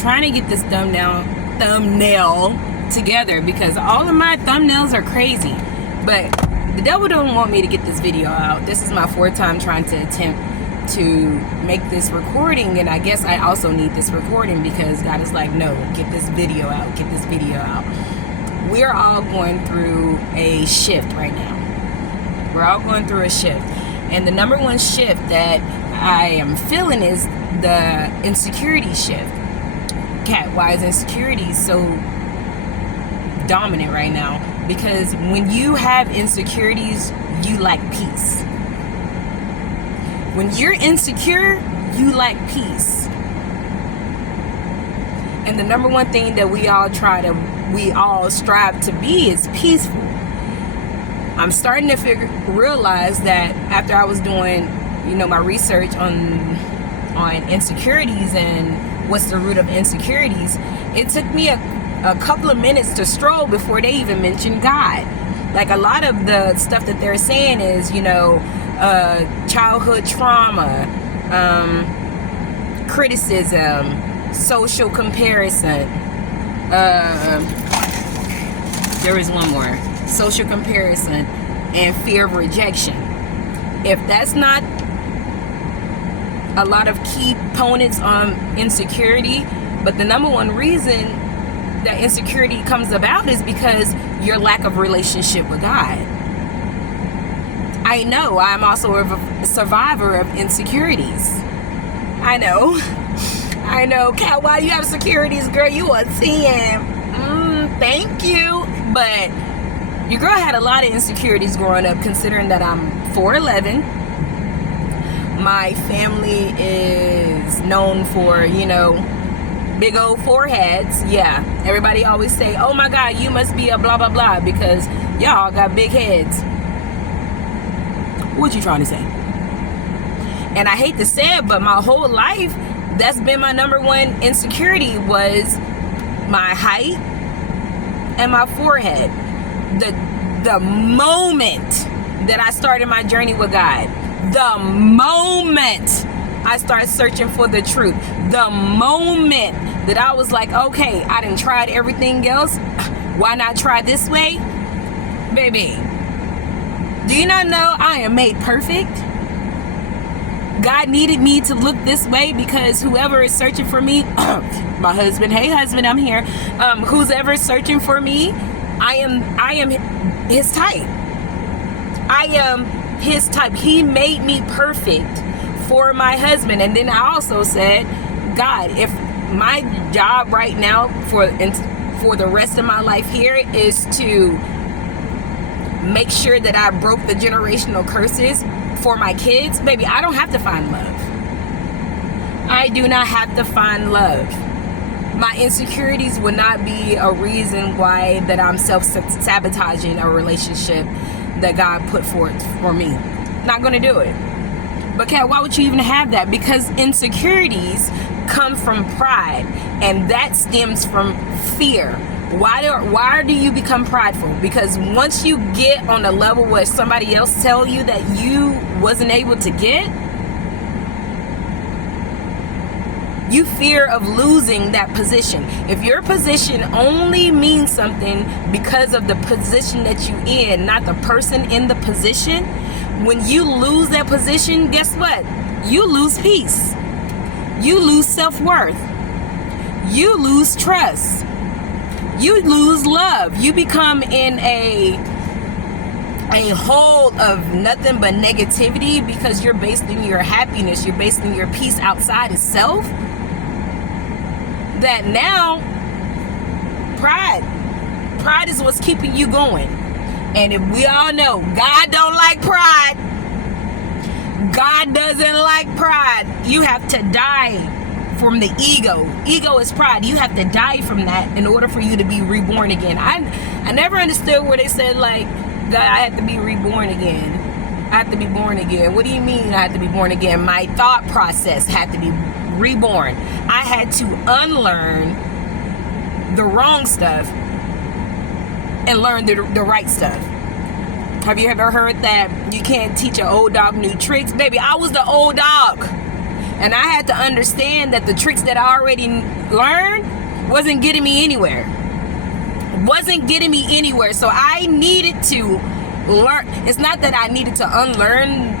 trying to get this thumbnail together because all of my thumbnails are crazy. But the devil don't want me to get this video out. This is my fourth time trying to attempt to make this recording, and I guess I also need this recording because God is like, no, get this video out, get this video out. We're all going through a shift right now. We're all going through a shift. And the number one shift that I am feeling is the insecurity shift. Kat, why is insecurity so dominant right now? Because when you have insecurities, you lack peace. When you're insecure, you lack peace. And the number one thing that we all strive to be is peaceful. I'm starting to realize that after I was doing, my research on insecurities and what's the root of insecurities, it took me a couple of minutes to stroll before they even mentioned God. Like, a lot of the stuff that they're saying is, childhood trauma, criticism, social comparison. There is one more. Social comparison and fear of rejection. If that's not a lot of key components on insecurity, but the number one reason that insecurity comes about is because your lack of relationship with God. I know I'm also a survivor of insecurities. I know. Kat, why you have securities, girl? You a 10. Thank you. But your girl had a lot of insecurities growing up, considering that I'm 4'11". My family is known for, big old foreheads. Yeah, everybody always say, oh my God, you must be a blah blah blah because y'all got big heads. What you trying to say? And I hate to say it, but my whole life, that's been my number one insecurity, was my height and my forehead. The moment that I started my journey with God, the moment I started searching for the truth, the moment that I was like, okay, I done tried everything else, why not try this way? Baby, do you not know I am made perfect? God needed me to look this way because whoever is searching for me, my husband, hey husband, I'm here. Who's ever searching for me, I am his type. I am his type. He made me perfect for my husband. And then I also said, God, if my job right now for the rest of my life here is to make sure that I broke the generational curses for my kids, baby, I don't have to find love. I do not have to find love. My insecurities would not be a reason why that I'm self-sabotaging a relationship that God put forth for me. Not going to do it. But Kat, why would you even have that? Because insecurities come from pride, and that stems from fear. Why do you become prideful? Because once you get on the level where somebody else tell you that you wasn't able to get, you fear of losing that position. If your position only means something because of the position that you in, not the person in the position, when you lose that position, guess what? You lose peace. You lose self-worth. You lose trust. You lose love. You become in a hole of nothing but negativity because you're basing your happiness, you're basing your peace outside of self. That now, pride is what's keeping you going. And if we all know, God don't like pride. God doesn't like pride. You have to die from the ego. Ego is pride. You have to die from that in order for you to be reborn again. I never understood where they said, like, God, I have to be reborn again. I have to be born again. What do you mean I have to be born again? My thought process had to be reborn. I had to unlearn the wrong stuff and learn the right stuff. Have you ever heard that you can't teach an old dog new tricks? Baby, I was the old dog. And I had to understand that the tricks that I already learned wasn't getting me anywhere. So I needed to learn. It's not that I needed to unlearn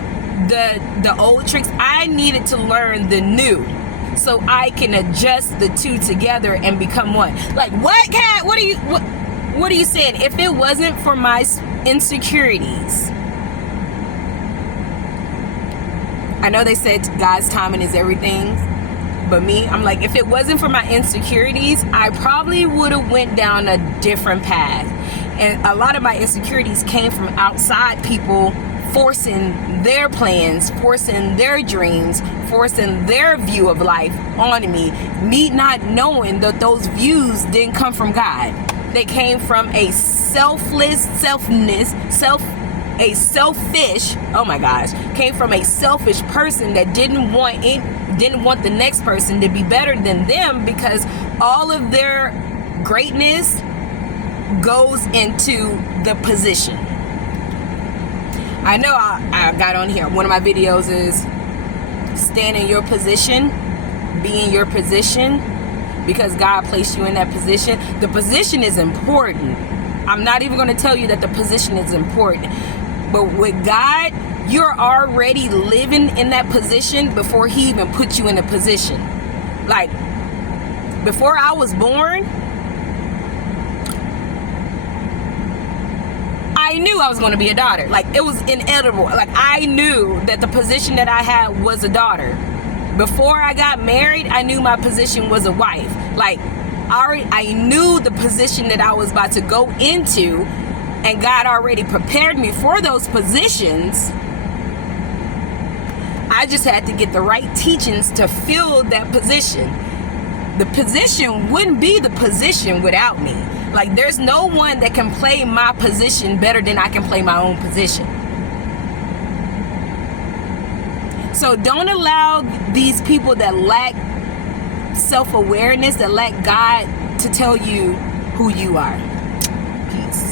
the old tricks. I needed to learn the new, so I can adjust the two together and become one. Like, what, Kat? What are you saying? If it wasn't for my insecurities, I know they said God's timing is everything, but me, I'm like, if it wasn't for my insecurities, I probably would have went down a different path. And a lot of my insecurities came from outside people forcing their plans, forcing their dreams, forcing their view of life on me not knowing that those views didn't come from God. They came from a selfish, oh my gosh, came from a selfish person that didn't want the next person to be better than them, because all of their greatness goes into the position. I know I got on here, one of my videos is stand in your position, be in your position, because God placed you in that position. The position is important. I'm not even going to tell you that the position is important. But with God, you're already living in that position before he even put you in a position. Like, before I was born, I knew I was going to be a daughter. Like, it was inevitable. Like, I knew that the position that I had was a daughter. Before I got married, I knew my position was a wife. Like, I knew the position that I was about to go into, and God already prepared me for those positions. I just had to get the right teachings to fill that position. The position wouldn't be the position without me. Like, there's no one that can play my position better than I can play my own position. So don't allow these people that lack self-awareness, that lack God, to tell you who you are. Peace.